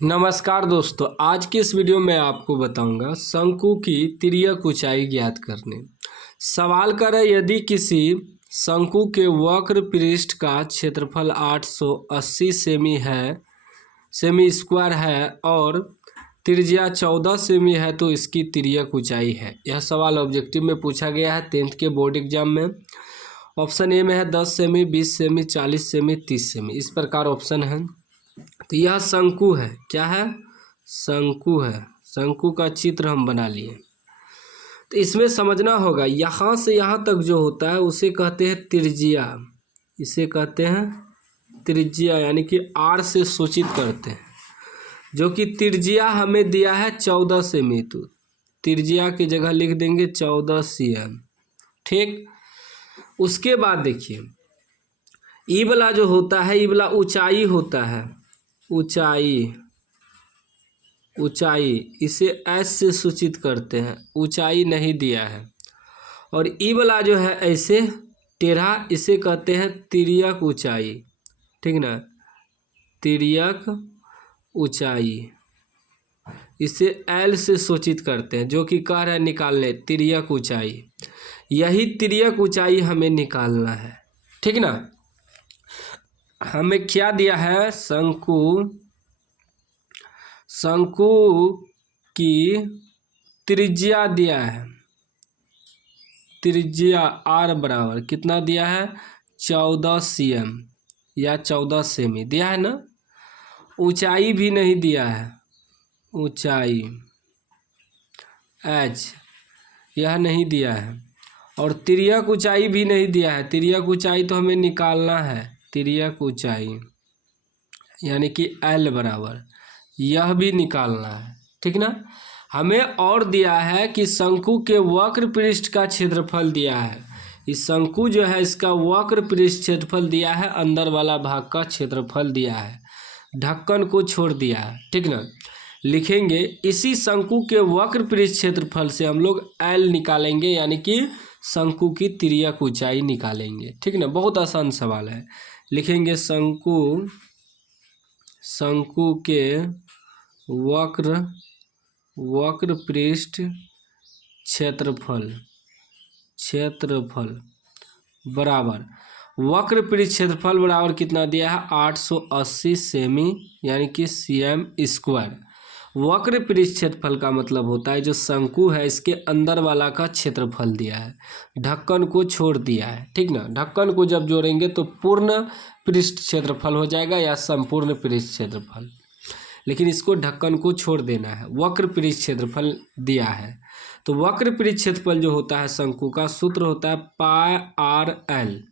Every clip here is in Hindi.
नमस्कार दोस्तों, आज की इस वीडियो में आपको बताऊंगा शंकु की तिर्यक ऊंचाई ज्ञात करने। सवाल कर है, यदि किसी शंकु के वक्र पृष्ठ का क्षेत्रफल 880 सेमी स्क्वायर है और त्रिज्या 14 सेमी है तो इसकी तिर्यक ऊंचाई है। यह सवाल ऑब्जेक्टिव में पूछा गया है 10th के बोर्ड एग्जाम में। ऑप्शन ए में है 10 सेमी, 20 सेमी, 40 सेमी, 30 सेमी, इस प्रकार ऑप्शन है। तो यह शंकु है। क्या है? शंकु है। शंकु का चित्र हम बना लिए। तो इसमें समझना होगा, यहाँ से यहाँ तक जो होता है उसे कहते हैं त्रिज्या। इसे कहते हैं त्रिज्या, यानी कि आर से सूचित करते हैं, जो कि त्रिज्या हमें दिया है 14 सेमी। तो त्रिज्या की जगह लिख देंगे 14 cm। ठीक। उसके बाद देखिए, ई वाला जो होता है, ई वाला ऊंचाई होता है। ऊंचाई इसे एस से सूचित करते हैं, ऊंचाई नहीं दिया है। और ई वाला जो है ऐसे टेढ़ा, इसे कहते हैं तिर्यक ऊंचाई। ठीक ना, तिर्यक ऊंचाई इसे एल से सूचित करते हैं, जो कि कह रहा है निकालने तिर्यक ऊंचाई। यही तिर्यक ऊंचाई हमें निकालना है। ठीक ना। हमें क्या दिया है? शंकु की त्रिज्या दिया है। त्रिज्या आर बराबर कितना दिया है? 14 cm या 14 सेमी दिया है ना। ऊंचाई भी नहीं दिया है, ऊंचाई एच यह नहीं दिया है। और तिर्यक ऊंचाई भी नहीं दिया है। तिर्यक ऊंचाई तो हमें निकालना है। तिर्यक ऊंचाई यानी कि एल बराबर, यह भी निकालना है। ठीक ना। हमें और दिया है कि शंकु के वक्र पृष्ठ का क्षेत्रफल दिया है। इस शंकु जो है इसका वक्र पृष्ठ क्षेत्रफल दिया है, अंदर वाला भाग का क्षेत्रफल दिया है, ढक्कन को छोड़ दिया है। ठीक ना। लिखेंगे इसी शंकु के वक्र पृष्ठ क्षेत्रफल से हम लोग एल निकालेंगे, यानी कि शंकु की तिर्यक ऊंचाई निकालेंगे। ठीक ना। बहुत आसान सवाल है। लिखेंगे शंकु के वक्र पृष्ठ क्षेत्रफल बराबर, वक्र पृष्ठ क्षेत्रफल बराबर कितना दिया है? 880 सेमी, यानी कि cm स्क्वायर। वक्र पृष्ठ क्षेत्रफल का मतलब होता है जो शंकु है इसके अंदर वाला का क्षेत्रफल दिया है, ढक्कन को छोड़ दिया है। ठीक ना। ढक्कन को जब जोड़ेंगे तो पूर्ण पृष्ठ क्षेत्रफल हो जाएगा या संपूर्ण पृष्ठ क्षेत्रफल, लेकिन इसको ढक्कन को छोड़ देना है। वक्र पृष्ठ क्षेत्रफल दिया है। तो वक्र पृष्ठ क्षेत्रफल जो होता है शंकु का, सूत्र होता है पाई आर एल।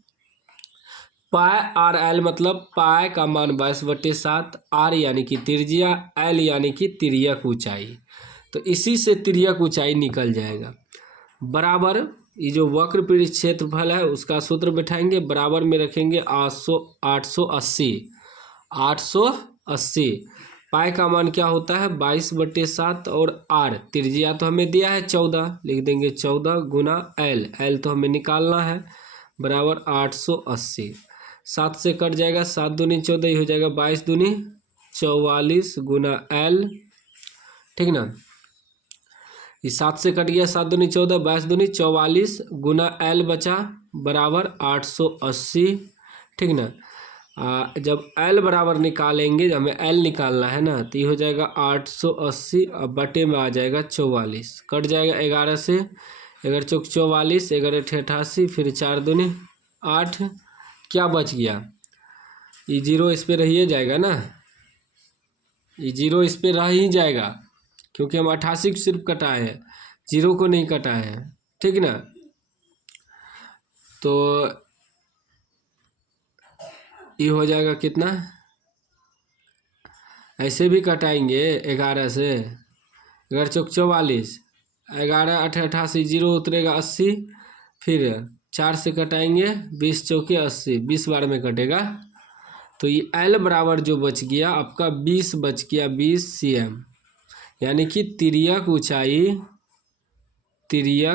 पाई आर एल मतलब पाई का मान 22/7, आर यानी कि त्रिज्या, एल यानी कि तिर्यक ऊंचाई। तो इसी से तिर्यक ऊंचाई निकल जाएगा। बराबर ये जो वक्र पृष्ठ क्षेत्रफल है उसका सूत्र बैठाएंगे, बराबर में रखेंगे 880। पाई का मान क्या होता है? 22/7, और आर त्रिज्या तो हमें दिया है 14, लिख देंगे 14 गुना एल तो हमें निकालना है, बराबर 880। 7 से कट जाएगा, 7 दूनी 14, ही हो जाएगा 22 दूनी 44 गुना एल। ठीक ना। ये 7 से कट गया, 7 दूनी 14, 22 दूनी 44 गुना एल बचा, बराबर 880। ठीक ना। जब एल बराबर निकालेंगे, जब हमें एल निकालना है ना, तो ये हो जाएगा 880, अब बटे में आ जाएगा 44, कट जाएगा 11 से, 11 चौक 44, 11 88, फिर 4 दूनी 8, क्या बच गया? ये जीरो इस पर रहिए जाएगा ना, ये जीरो इस पर रह ही जाएगा, क्योंकि हम 88 को सिर्फ कटाए हैं, जीरो को नहीं कटाए हैं। ठीक ना। तो ये हो जाएगा कितना? ऐसे भी कटाएंगे 11 से, 11 चौक 44, 11 8 88, जीरो उतरेगा 80, फिर 4 से कटाएंगे, 20 चौके 80, 20 बार में कटेगा। तो ये एल बराबर जो बच गया आपका 20 बच गया, 20 cm, यानी कि तिर्यक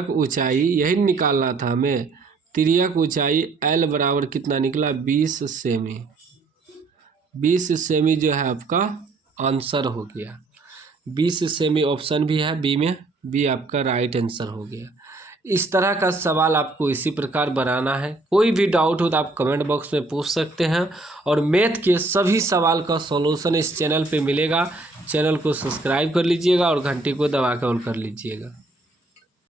ऊंचाई यही निकालना था हमें। तिर्यक ऊंचाई एल बराबर कितना निकला? 20 सेमी। 20 सेमी जो है आपका आंसर हो गया। बी से सेमी ऑप्शन भी है, बी में बी आपका राइट आंसर हो गया। इस तरह का सवाल आपको इसी प्रकार बनाना है। कोई भी डाउट हो तो आप कमेंट बॉक्स में पूछ सकते हैं। और मैथ के सभी सवाल का सॉल्यूशन इस चैनल पे मिलेगा। चैनल को सब्सक्राइब कर लीजिएगा और घंटी को दबा कर ऑन कर लीजिएगा।